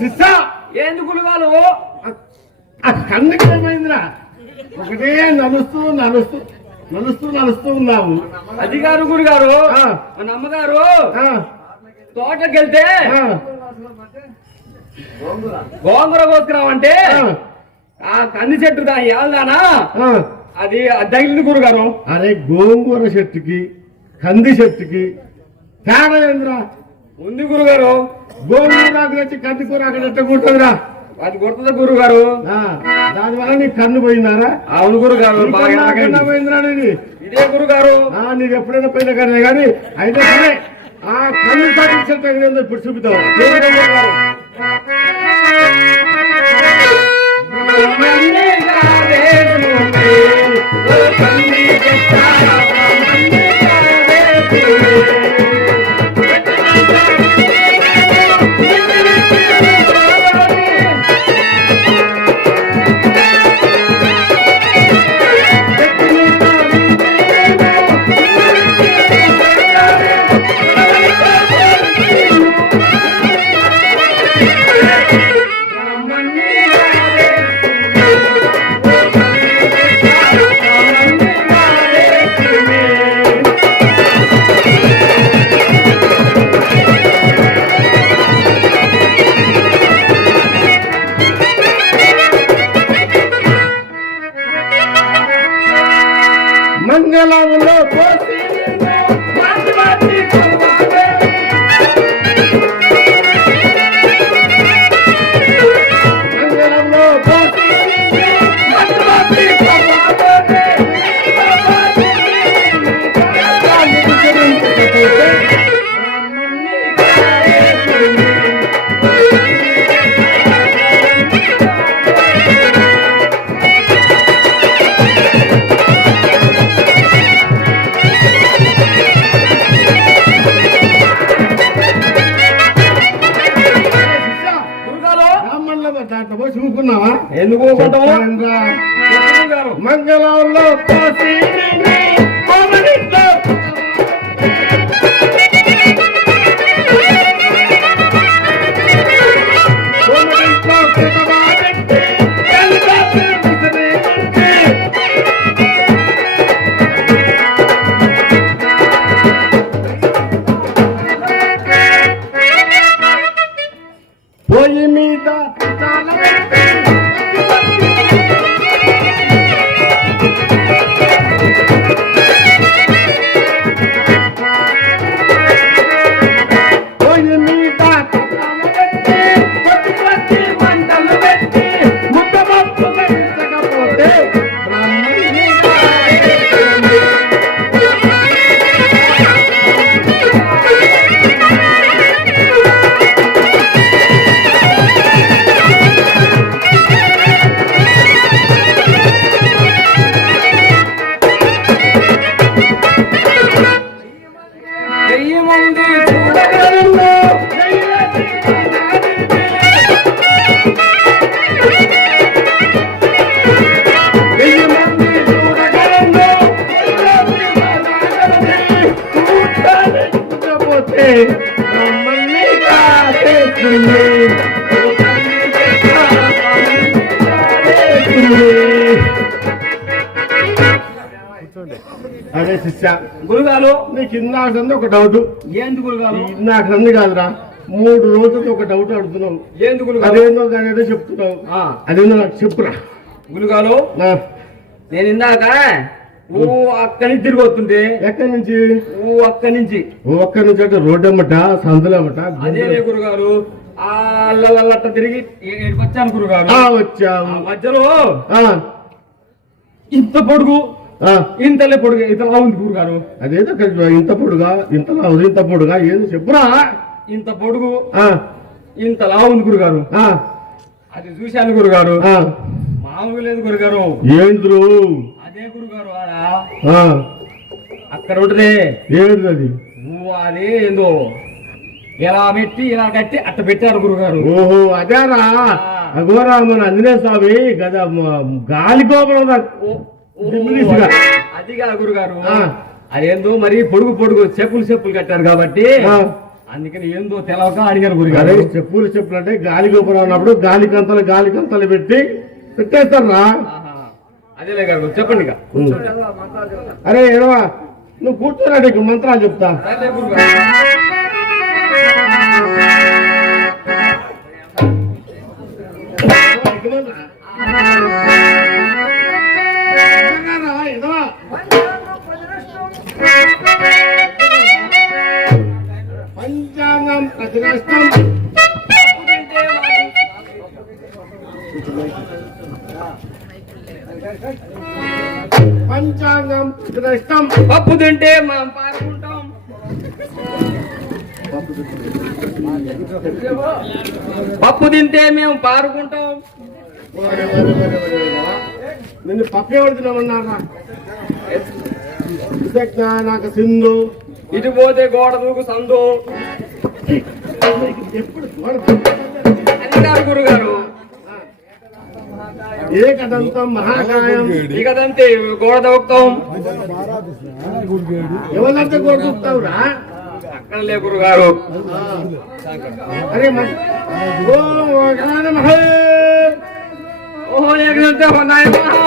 శిష్య ఏంది గురుగారు ఆ కన్నుకి ఏమైందిరా? ఒకటే నలుస్తూ నలుస్తూ నలుస్తూ నలుస్తూ ఉన్నావు. అది గారు గురుగారు మన అమ్మగారు తోటకి వెళ్తే గోంగూర కోసుకురావంటే ఆ కంది చెట్టు ఏళ్ళదానా అది తగిలింది గురుగారు. అరే గోంగూర చెట్టుకి కంది చెట్టుకి తేడా ఏందిరా? ఉంది గురుగారు. గోంగూర వచ్చి కంది కూర అక్కడ ఎట్ట కూర్తుందిరా? అది కొడుతుంది గురుగారు. దానివల్ల నీ కన్ను పోయిందారా? అవును గురుగారు. పోయిందిరా నీది? ఇదే గురుగారు. నీకు ఎప్పుడైనా పోయినా కానీ కానీ అయితే సరే ఆ కన్ను సాధించే ఇప్పుడు చూపుతావు. మంగళంలో పోసి మంగళంలో పోసి దాంట్లో పోయి చూసుకున్నావా? ఎందుకు మంగళంలో పోసి పొయ్యి మీద అదే శిష్య గురుగారు నీకు ఇందాక ఒక డౌట్. ఏంది గురుగారు? ఇందాక సంది కాదురా, 3 రోజులకి ఒక డౌట్ అడుగుతున్నావు. ఏంది గురుగారు? అదేందో కానీ ఏదో చెప్తున్నావు. అదేందో నాకు చెప్పురా గురుగారు. నేను ఇందాక అక్కడి నుంచి తిరిగి వస్తుంటే. ఎక్కడి నుంచి? అక్కడి నుంచి అంటే రోడ్డు అమ్మట సందులు అమ్మట. అదే గురుగారు. అట్ట తిరిగి వచ్చాను గురుగారు. వచ్చావు. మధ్యలో ఇంత పొడుగు ఇంతలే పొడుగు ఇంతలా ఉంది గురుగారు. అదేదో ఇంత పొడుగా ఇంతలా ఉంది. ఇంత పొడుగా ఏదో చెప్పురా. ఇంత పొడుగు ఇంతలా ఉంది గురుగారు. అది చూశాను గురుగారు. మామూలు లేదు గురుగారు. ఏంద్రు? అదే గురుగారు. అక్కడ ఉంటది. ఏంటి అది? అదే ఏందో ఇలా పెట్టి ఇలా కట్టి అట్ట పెట్టారు గురుగారు. ఓహో అదేరా. అగోరా మన ఆంజనేయ స్వామి కదా గాలి గోపురం. అదిగా గురుగారు. అదేందో మరి పొడుగు పొడుగు చెప్పులు కట్టారు కాబట్టి అందుకని ఏందో తెలవక అడిగారు అదే గురుగారు. చెప్పులు అంటే గాలి గోపురం అన్నప్పుడు గాలి కంతలు పెట్టి పెట్టేస్తారా? ఆహా. అదేలే గారు చెప్పండి ఇక. అరే ఏడవా నువ్వు కూర్చోరా, నీకు మంత్రాలు చెప్తా. అదే గురుగారు. పంచాంగం ప్రతిష్టం పంచాంగం ప్రతిష్టం పప్పు తింటే మనం పారుకుంటాం. పప్పు తింటే మేము పారుకుంటాం. నిన్ను పప్పెవరు తినమన్నారా? నాకు సింధు ఇటు పోతే గోడ దూకు సందు. ఎప్పుడు అది కాదు గురుగారు. ఏకదంతం మహాకాయం ఇకదంతే గోడ దూకుతాం. ఎవరంతా కొడుకుతావురా? అక్కడ లే గురుగారు. అరే ఓహో ఏకదంతే నాయ మహా.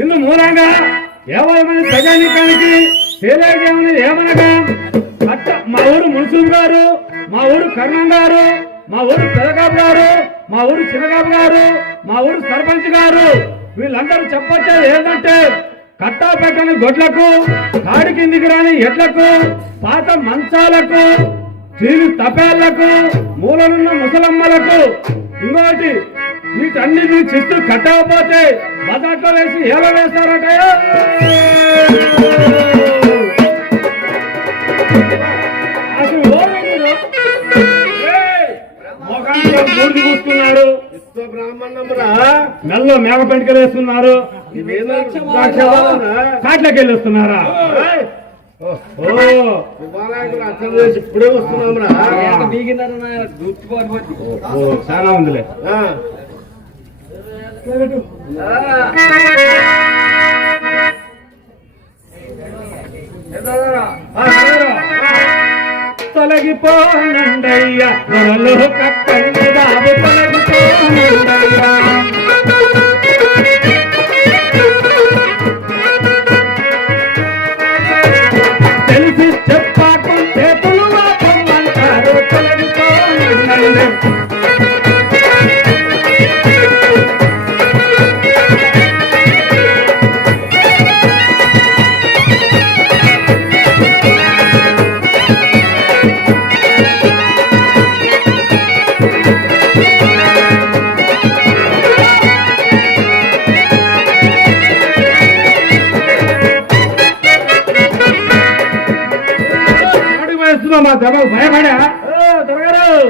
ఇందు మూలంగా ఏమైనా ప్రజానికానికి తెలియజేయమని ఏమనగా మా ఊరు మున్సూబ్ గారు, మా ఊరు కర్ణం గారు, మా ఊరు పెదగాబు గారు, మా ఊరు చిన్నగాబు గారు, మా ఊరు సర్పంచ్ గారు వీళ్ళందరూ చెప్పొచ్చేది ఏంటంటే కట్టా పెట్టని గొడ్లకు, కాడి కిందికి రాని ఎడ్లకు, పాత మంచాలకు, చీని తపేళ్లకు, మూలనున్న ముసలమ్మలకు, ఇంకోటి వీటన్నిటిని చిత్తు కట్టకపోతే బజాట్లో వేసి ఏల వేస్తారట. అసలు మొఖానికి బూడిద పూస్తున్నారు, మెల్లో మేక పెంటకలు వేస్తున్నారు, కాట్లకి వెళ్ళి వస్తున్నారా? ఇప్పుడే వస్తున్నాం చాలా ఉందిలే. తొలగిపోనండయ్య త్వరలో కట్టండి బాబు, తొలగిపోనండయ్య. తెలిసి చెప్పకుంటే పులువా పొమ్మంటారు, తొలగిపోనండయ్య. మా దెబ్బకు భయపడా దొరగారు.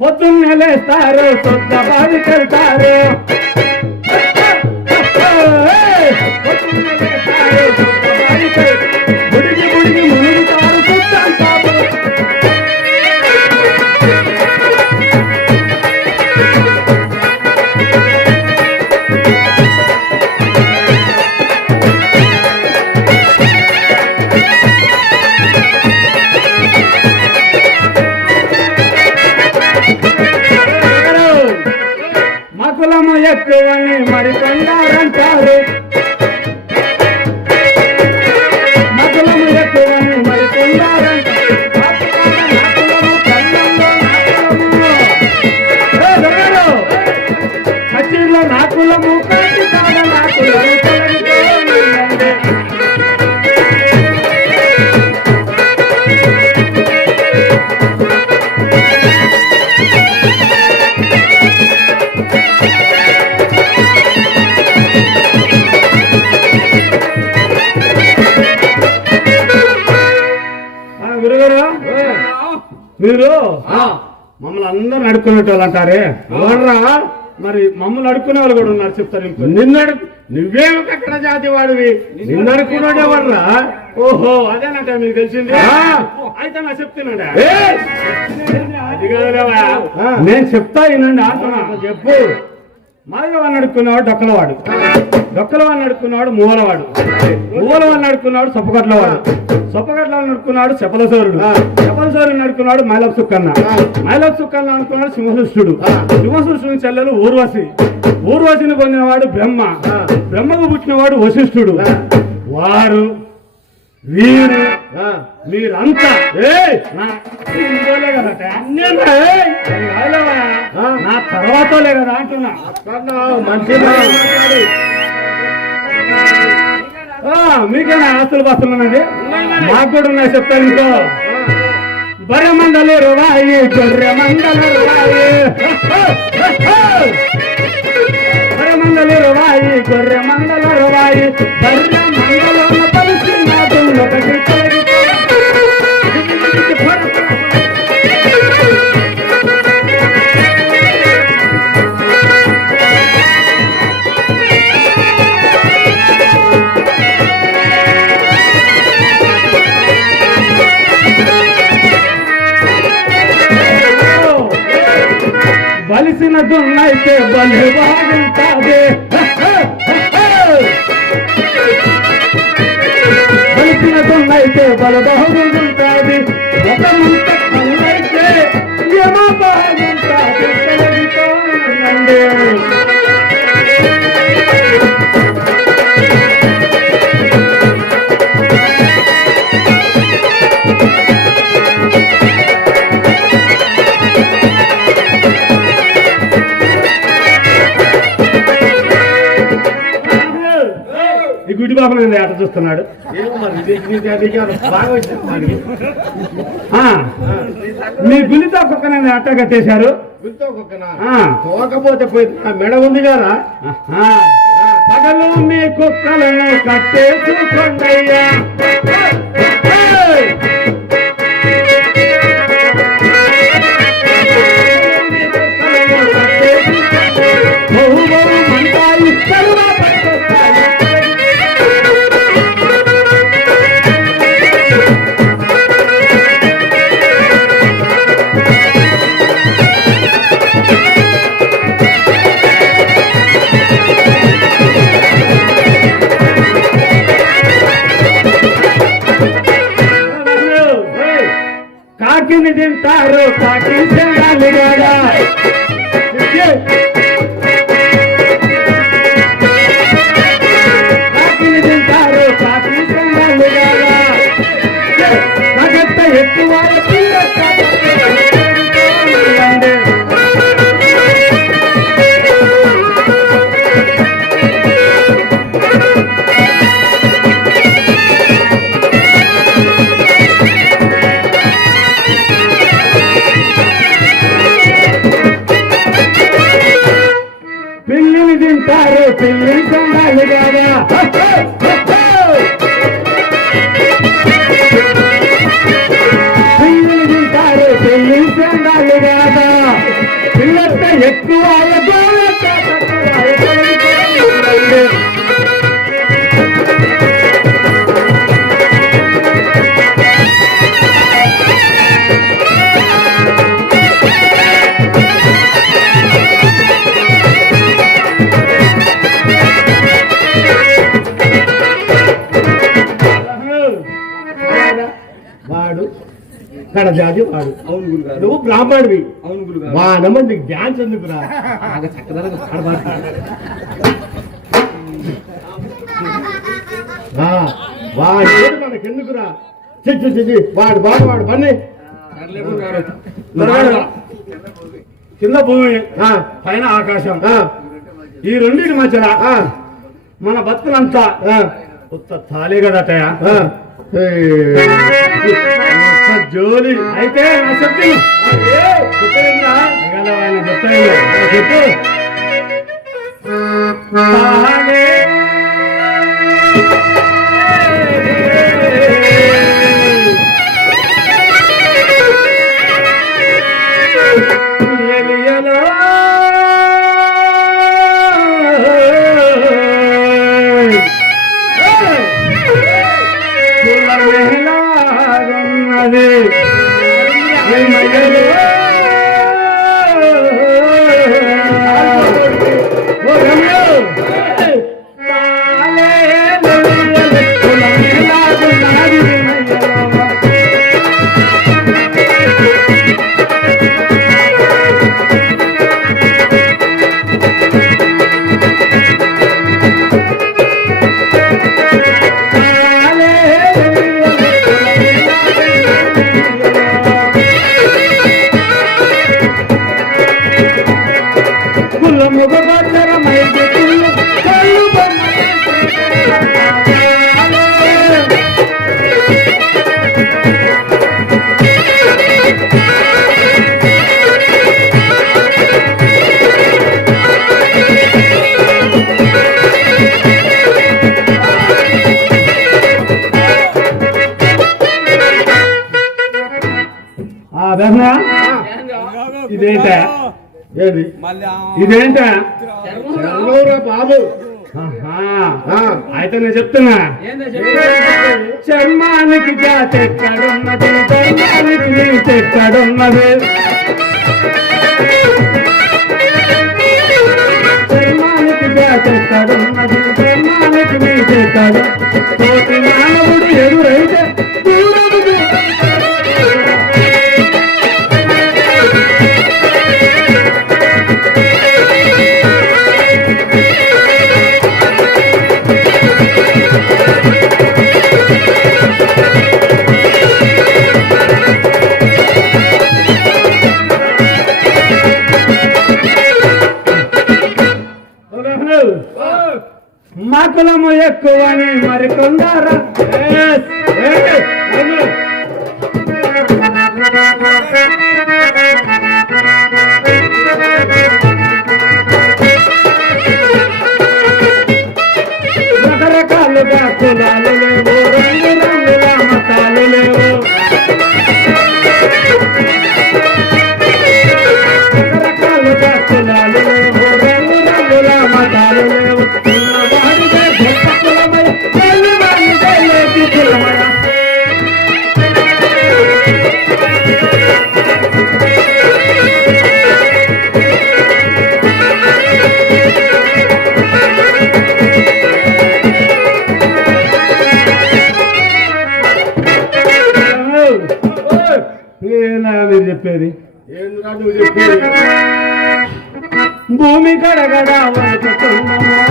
పొద్దున్నే లేస్తారు, సొంత బావికి వెళ్తారు, పొద్దున్నే లేస్తారు, సొంత బావికి బుడిగి బుడిగి మునుగుతారు, చూస్తాంటారు. మీరు ఆ, మమ్మల్ని అందరూ అడుక్కునేటోళ్ళు అంటారే ఎవర్రా మరి మమ్మల్ని అడుక్కునే వాళ్ళు కూడా ఉన్నారు చెప్తారు ఇంకో నిన్నడు నువ్వే ఒక అక్కడ జాతి వాడివి నిన్నడుకున్నాడు ఎవర్రా ఓహో అదేనంట మీకు తెలిసింది ఆ. అయితే నా చెప్తున్నాడా ఏయ్! అది కాదులేవా. ఆ. నేను చెప్తా వినండి అంటున్నా చెప్పు మాదిగవాడిని అడుక్కునేవాడు డొక్కలవాడు డొక్కలవాడిని అడుక్కున్నవాడు మూలవాడు మూలవాడిని అడుక్కున్నాడు సొప్పగట్లవాడు సొప్పగట్లని అడుక్కున్నాడు చెప్పలసోరుడు ఆ. చెప్పలసోరుని అడుక్కున్నాడు మైలప్ సుక్కన్న ఆ. మైలప్ సుక్కన్న అనుకున్నాడు సింహసృష్టుడు ఆ. సింహసృష్టుని చెల్లెలు ఊర్వశి ఊర్వశిని పొందినవాడు బ్రహ్మ ఆ. బ్రహ్మకు పుట్టినవాడు వశిష్ఠుడు ఆ. వారు వీరు ఆ. మీరంతా ఏయ్! నా ఇంకోలే కదట అన్నేనా? ఏయ్! అది కాదులేవా. ఆ. నా తర్వాతలే కదా అంటున్నా అన్నావు, మంచిగా మాట్లాడు. మీకేనా ఆస్తులు బస్సులు ఉన్నది ఉన్నాయి మరి. మాకు కూడా ఉన్నాయి చెప్తాను ఇంకో బర్రె మందలు రువాయి గొర్రె మందలు రువాయి బర్రె మందలు రువాయి గొర్రె మందలు రువాయి బర్రె మందలో పలిసి ఒకటి బలిసిన దున్నైతే బలి బాగుంటాదే బలిసిన దున్నైతే బలి బాగుంటుంది ఒక ముంత కన్నైతే ఏమో బాగుంటుంది తెలుగుతోందండి. ఈ గుడి బాబు నేను ఆట చూస్తున్నాడు ఏమో మరి నీకు బాగా వచ్చింది వాడికి. ఆ, మీ గులితో కుక్క నేను అట్ట కట్టేశారు గుర్తు ఒక్కొక్కనా? ఆ. పోకపోతే పోయింది ఆ మెడ ఉంది కదా ఆహా. పగలు మీ కుక్కలను కట్టేసుకోండయ్యా బహు బహు మంటాలు కరువా పట్టుకొస్తాయి. కాకిని తింటారు కాకి చెందాలి కదా కాకిని తింటారు కాకి చెందాలి కదా నగత్త ఎక్కువ పిల్లిని తింటారు పిల్లి చెందాలి కదా పిల్లిని తింటారు పిల్లి చెందాలి కదా పిల్లట ఎక్కువ వాడు కడజాతి వాడు అవును గురుగారు నువ్వు బ్రాహ్మణుడివి అవును గురుగారు వానమ్మ నీకు డ్యాన్స్ ఎందుకురా బాగా చక్కదనంగా పాడబారు వాడు మనకెందుకురా చెట్టు చెట్టు వాడు బాడు వాడు పని కింద భూమి పైన ఆకాశం ఈ రెండింటి మధ్యన మన బతుకులంతా కొత్త తాళే కదటయా జోలి అయితే నా చెప్పు చెప్పు తాళే ఎలాగున్నది ఇదేంట ఏది ఇదేంట చర్మంరా బాబు అయితే నేను చెప్తున్నా చర్మానికి జాతి ఎక్కడున్నది చర్మానికి నీతి ఎక్కడున్నది చర్మానికి జాతి ఎక్కడున్నది చర్మానికి నీతి ఎక్కడ తోటి మానవుడు ఎదురైతే మా కులము ఎక్కువని మరికొందరా రకరకాలుగా కులాలు లేవు రంగు రంగుల మతాలు లేవు రకరకాలుగా కులాలు లేవు రంగు రంగుల మతాలు లేవు మీరు చెప్పేది ఏంద్రా నువ్వు చెప్పేది భూమి గడగడ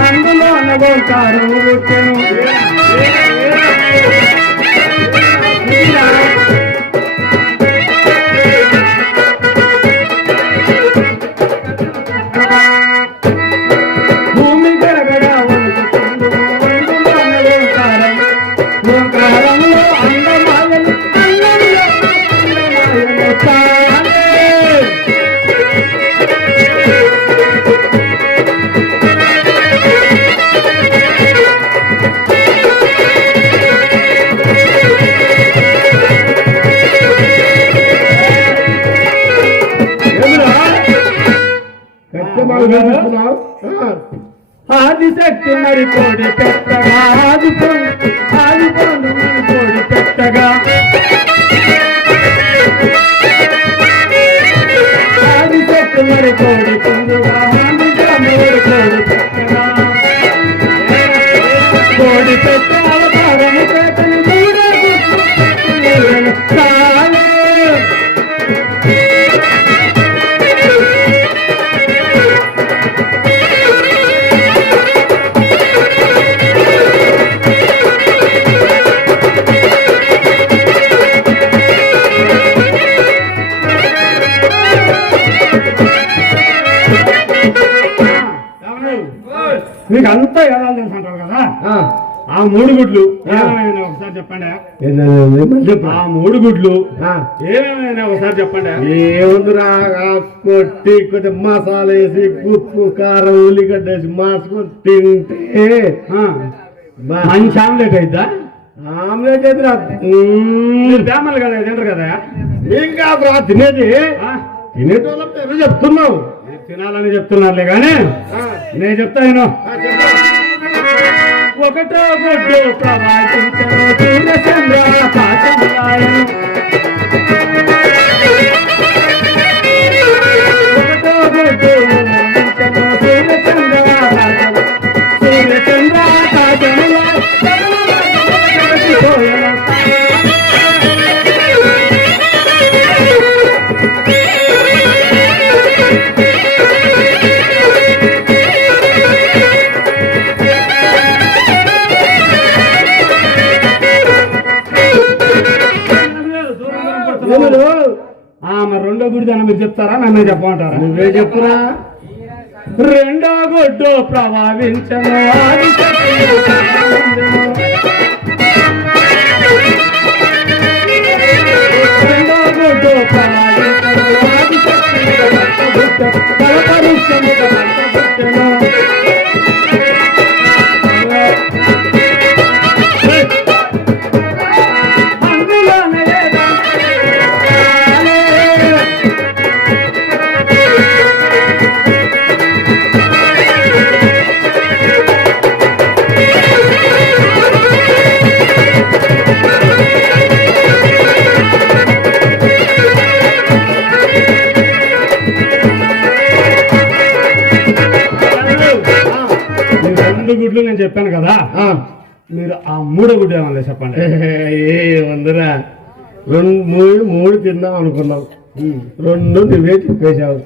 అందులో నగోంటారు భూమి గడగడ అందులో నగోంటారు ఓంకారంలో అందమాయలు ఆదిశక్తి మరి కోడి పెట్టగా ఆదిపోండు మరి కోడి పెట్టగా ఆదిశక్తి మరి కోడి పొందుగా కోడి పెట్టగా కోడి పెట్ట అవతారము చేతని మీకు అంతా ఎలా తెలుసు అంటారు కదా ఆ 3 గుడ్లు ఏమేమైనా ఒకసారి చెప్పండి ఆ 3 గుడ్లు ఏమేమైనా ఒకసారి చెప్పండి ఏముందిరా కొట్టి కొద్దిగా మసాలా వేసి ఉప్పు కారం ఉల్లిగడ్డ వేసి మాసుకొని తింటే మంచి ఆమ్లెట్ అయిద్దా ఆమ్లెట్ అయితే బ్రాహ్మణులు కదా తింటారు కదా ఇంకా తినేది తినేటోళ్ళ పేరు చెప్తున్నావు తినాలని చెప్తున్నారులే కానీ నేను చెప్తాను ఒకటో గుడ్డు ప్రవాహించను సూర్యచంద్ర ఆకాశములాయను ఒకటో గుడ్డు ప్రవాహించను సూర్యచంద్ర ఆకాశము సూర్యచంద్ర ఆకాశములాయను మరి రెండో గుడి దాన్ని మీరు చెప్తారా నన్ను చెప్పమంటారా? నువ్వే చెప్పురా. రెండో గుడ్డు ప్రభావించను రెండో గుడ్డు గుడ్లు నేను చెప్పాను కదా, మీరు ఆ మూడో గుడ్డు ఏమన్నా చెప్పండి. ఏముందిరా, మూడు తిందాం అనుకున్నావు, రెండు నువ్వే చెప్పేశావు,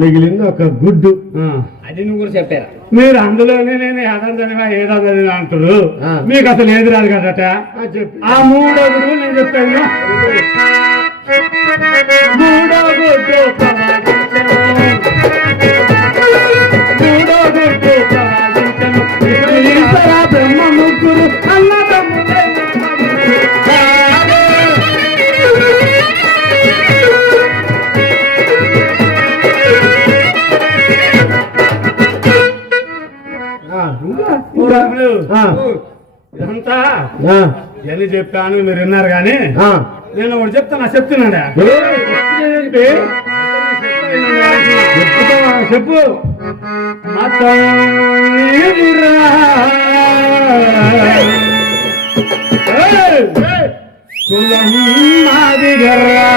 మిగిలింది ఒక గుడ్డు. అది నువ్వు కూడా చెప్పారా? మీరు అందులోనే నేను ఏదంతనివా ఏదంతనివా అంటారు, మీకు అసలు ఏది రాదు కదట. ఆ మూడో గుడ్డు నేను చెప్పాను. మూడో గుడ్డు బ్రహ్మ ముగ్గురు అన్నదమ్ములే ఇదంతా ఎన్ని చెప్పాను మీరు విన్నారు కానీ నేను ఒకటి చెప్తున్నాడా? చెప్పు. కులం మాది గర్రా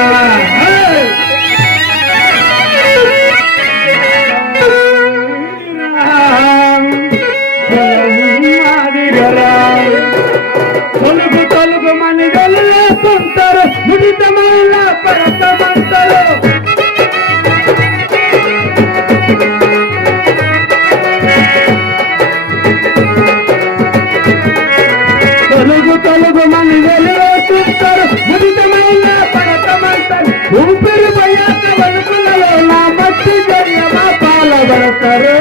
తొలుగు తొలుగు మని వెళ్ళేస్తుంటారు, ముడితమైన పరతమంటారు. తొలుగు తొలుగు మని వెళ్ళేస్తుంటారు, ముడితమైన పరతమంటారు. ఊపిరి పోయాక వలుపులలో నా మట్టి జరియమా పాలబడతారు.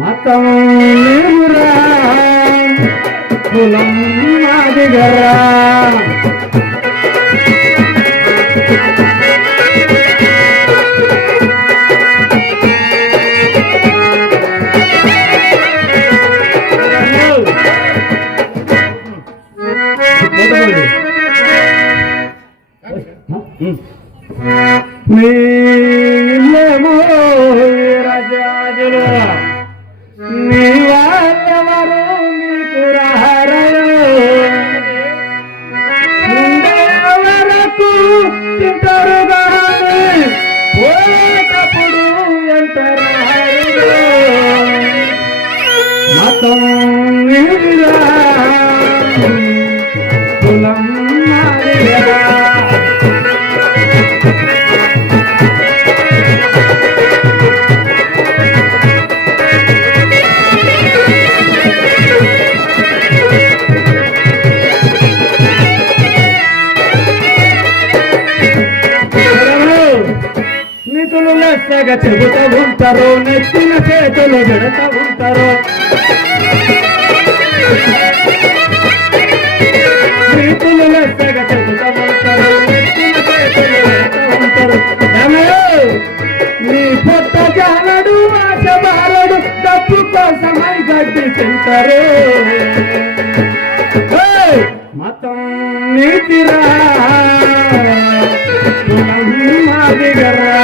మతం నీవురా, కులం మాదిగరా. నీళ్ళేమో రాజాజులు, నీ వాళ్ళెవరు నీకు రారయో. ఉండే వరకు తింటారు కానీ పోయేటప్పుడు ఎంత రారు. మతం నీరా, కులం మాదిరా. నిధులు లెస్సగా చెబుతూ ఉంటారు, నెత్తిన చేతులు పెడతా ఉంటారు. నిధులు లెస్సగా చెబుతూ ఉంటారు, నెత్తిన చేతులు పెడతా ఉంటారు. నీ పొట్ట జాలడు ఆశ బాలడు, డబ్బు కోసమై గడ్డి తింటారు. మతం నీతిరా, కులం మాదిగరా.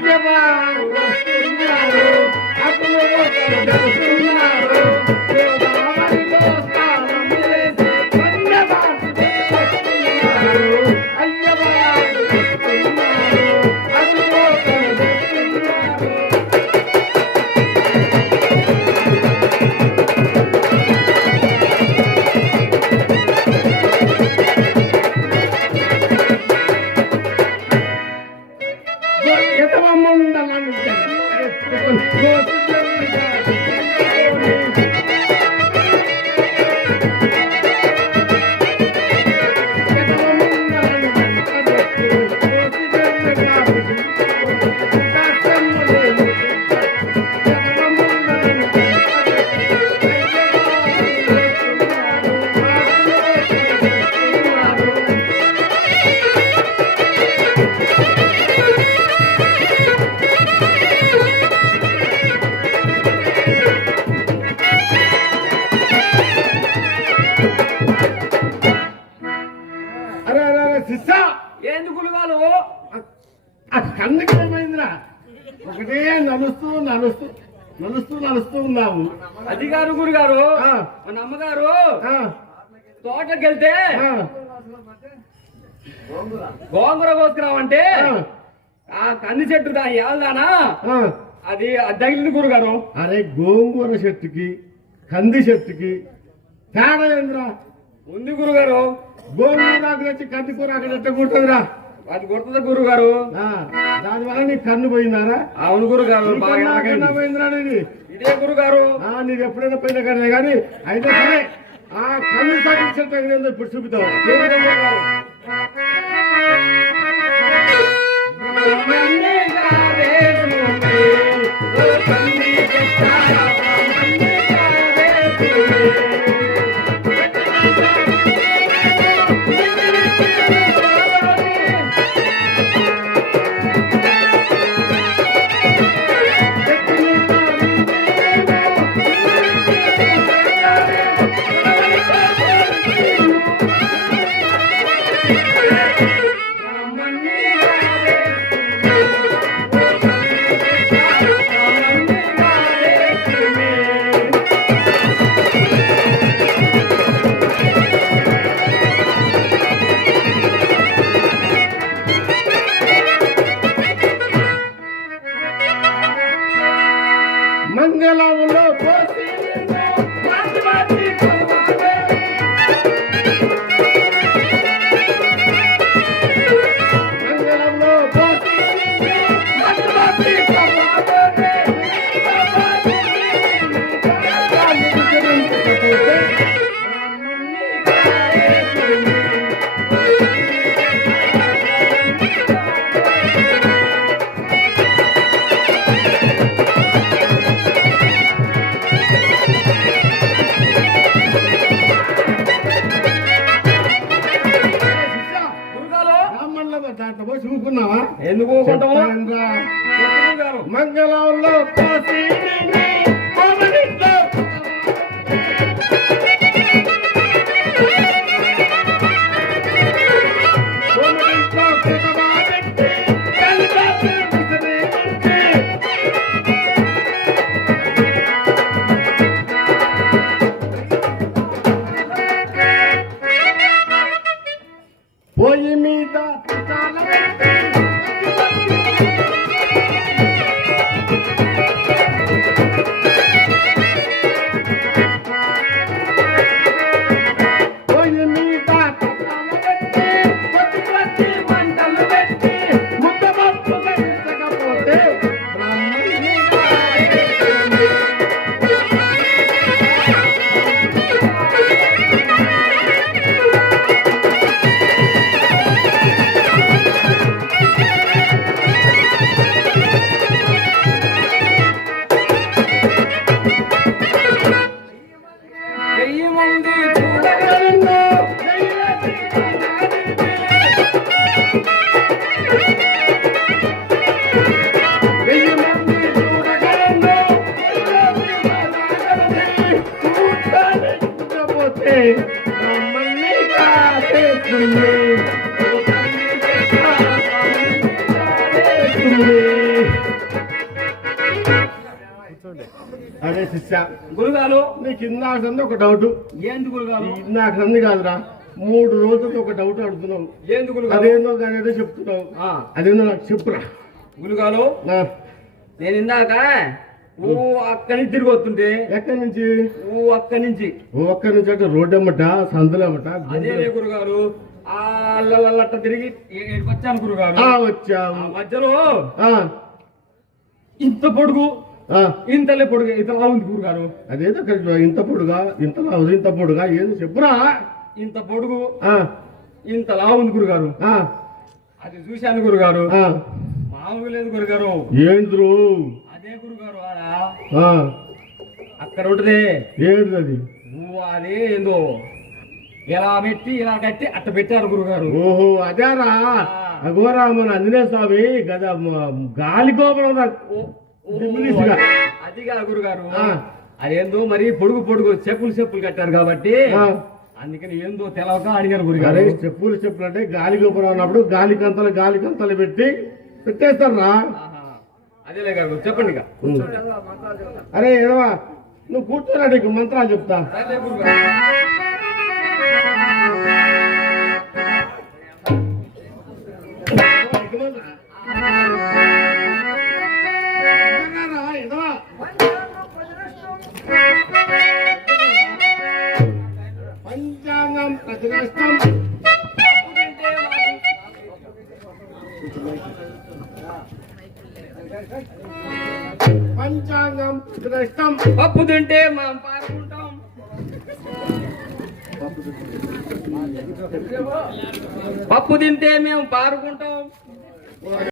అయ్యవా వస్తున్నారు, అప్పుడు ఒకరు తెలుస్తున్నారు, గోదావరిలో స్నానం చేసి కన్యవాసులు వస్తున్నారు. అయ్యవా వస్తున్నారు, అప్పుడు ఒకరు తెలుస్తున్నారు. అరే అరే అరే శిష్యా, ఏంది గురుగారు? ఆ కన్నుకి ఏమైందిరా? ఒకటే నలుస్తూ నలుస్తూ నలుస్తూ నలుస్తూ ఉన్నాము. అది గారు గురుగారు, ఆ, మన అమ్మగారు ఆ, తోటకి వెళ్తే ఆ, గోంగూర కోసుకురావంటే ఆ, ఆ కంది చెట్టు దా ఏళ్ళదానా ఆ. అది తగిలింది గురుగారు. అరే గోంగూర చెట్టుకి కంది చెట్టుకి తేడా ఏందిరా? ఉంది గురుగారు, గోంగూర అక్కడ వచ్చి కంది కూర అక్కడ ఎట్ట కూర్చుందిరా? అది కొడుతుంది గురుగారు. దానివల్ల నీ కన్ను పోయిందారా? అవును గురుగారు, నీ బాగా కన్ను ఆ నాకైంది. కన్ను పోయిందిరా నీది? ఇదే గురుగారు. నీకు ఎప్పుడైనా పోయినా కానీ కానీ అయితే సరే ఆ కన్ను తగ్గించేటో ఇప్పుడు చూపుతావు. చూడండి గురుగారు. మంగళంలో పోసి మంగళంలో పోసి గురుగారు బ్రాహ్మణుల దాంట్లో పోయి చూసుకున్నావా? ఎందుకు ఊరుకుంటాము? చెప్పండ్రా. గురుగారు మంగళంలో పోసి కోమలిలో కోమలిలో కుటబాబెట్టి కల్బాబు విసరేంటి. పొయ్యి మీద తుటాల పెట్టి పొయ్యి మీద తుటాల పెట్టి కొద్ది కొద్ది మంటలు పెట్టి ముద్దపప్పు కట్టకపోతే బ్రాహ్మణుని కాదేస్తుంది. వెయ్యి మంది చూడగలను. వెయ్యి మంది చూడగలను. చూడలేకపోతే బ్రాహ్మణుని కాదేస్తుంది. అరే శిష్య, గురుగారు నీకు ఇందాక సంది ఒక డౌట్. ఏంది గురుగారు ఇందాక సంది కాదురా, 3 రోజులతో ఒక డౌట్ అడుగుతున్నావు. ఏంది గురుగారు అదేందో కానీ ఏదో చెప్తున్నావు. అదేందో నాకు చెప్పురా. గురుగారు ఆ, నేను ఇందాక ఓ అక్కడి నుంచి తిరిగి వస్తుంటే ఎక్కడి నుంచి? అక్కడి నుంచి ఒక్కడి నుంచి అంటే రోడ్డు అమ్మట, సందులు అమ్మట. అదే గురుగారు అట్ట తిరిగి ఇక్కడికి వచ్చాను గురుగారు. వచ్చావు. ఆ మధ్యలో ఆ, ఇంత పొడుగు ఆ, ఇంతలే పొడుగు ఇంతలా ఉంది గురుగారు. అదేదో ఇంత పొడుగా, ఇంత పొడుగా ఏదో చెప్పురా. ఇంత పొడుగు ఆ, ఇంతలా ఉంది గురుగారు. ఆ, అది చూశాను గురుగారు. ఆ. మామూలు లేదు గురుగారు. ఏంద్రు? అదే గురుగారు ఆడ ఆ, అక్కడ ఉంటది. ఏంటిది? అది ఏందో ఇలా పెట్టి ఇలా కట్టి అట్ట పెట్టారు గురుగారు. ఓహో అదేరా. అగోరా మన ఆంజనేయ స్వామి గదా గాలి గోపురం. అదిగా గురుగారు. ఆ. అదేందో మరి పొడుగు పొడుగు చెప్పులు కట్టారు కాబట్టి ఆ. అందుకని ఏందో తెలవక అడిగారు అరే గురుగారు. చెప్పులు అంటే గాలి గోపురం అన్నప్పుడు గాలి కంతలు పెట్టి పెట్టేస్తారా? ఆహా. అదేలే గారు చెప్పండి ఇక. అరే ఏదవా, నువ్వు కూర్చోరా, నీకు మంత్రాలు చెప్తా. సరే గురుగారు. పంచాంగం ప్రతిష్టం. పంచాంగం ప్రతిష్టం. పప్పు తింటే మనం పారుకుంటాం. పప్పు తింటే మేము పారుకుంటాం.